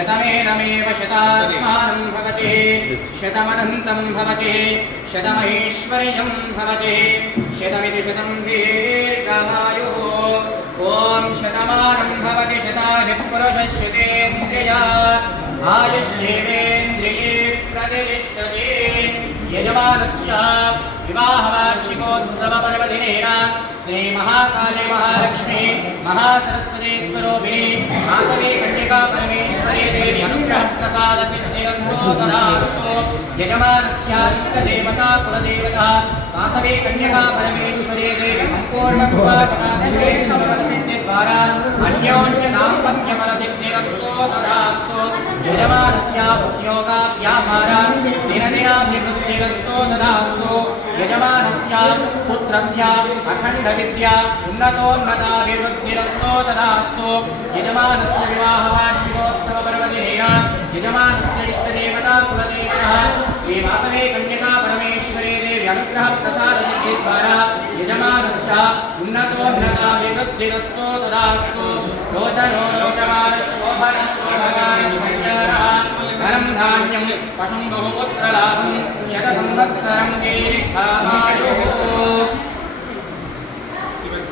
शतमेनमेव शतात्मानं भवति शतमनन्तं भवति शतमैश्वर्यं भवति शतमिति शतं दीर्घायुः ॐ शतमानं भवति शतानि पुरुषश्रुतेन्द्रिया आयुष्येवेन्द्रिये प्रतिष्ठते यजमानस्य विवाहवार्षिकोत्सवपर्वदिनेन श्री महाकाले महालक्ष्मी महासरस्वती स्वरूपिणी वासवी कन्यका परमेश्वरी देवी अनुग्रह प्रसाद सिद्धिरस्तु तदास्तु यजमानस्य इष्टदेवता कुलदेवता वासवी कन्यका परमेश्वरी देवी संपूर्ण कृपा कटाक्षेण सिद्धिद्वारा अन्योन्य दाम्पत्यफल सिद्धिरस्तु तदास्तु यजमानस्य उद्योगाव्यापार दिनदिनाभिवृद्धिरस्तु तदास्तु यजमानस्य पुत्रस्य अखण्ड विद्या उन्नतोन्नताभिवृद्धिरस्तु तदास्तु यजमानस्य विवाहवार्षिकोत्सवपर्वदिनेन यजमानस्य इष्टदेवता कुलदेवतः श्रीवासवी कन्यका परमेश्वरी देवी अनुग्रह प्रसाद सिद्धिद्वारा यजमानस्य उन्नतोन्नताभिवृद्धिरस्तु तदास्तु रोचनो रोचमान शोभन शोभमान संज्ञानः धनं धान्यं पशुं बहुपुत्रलाभं शतसंवत्सरं दीर्घायुः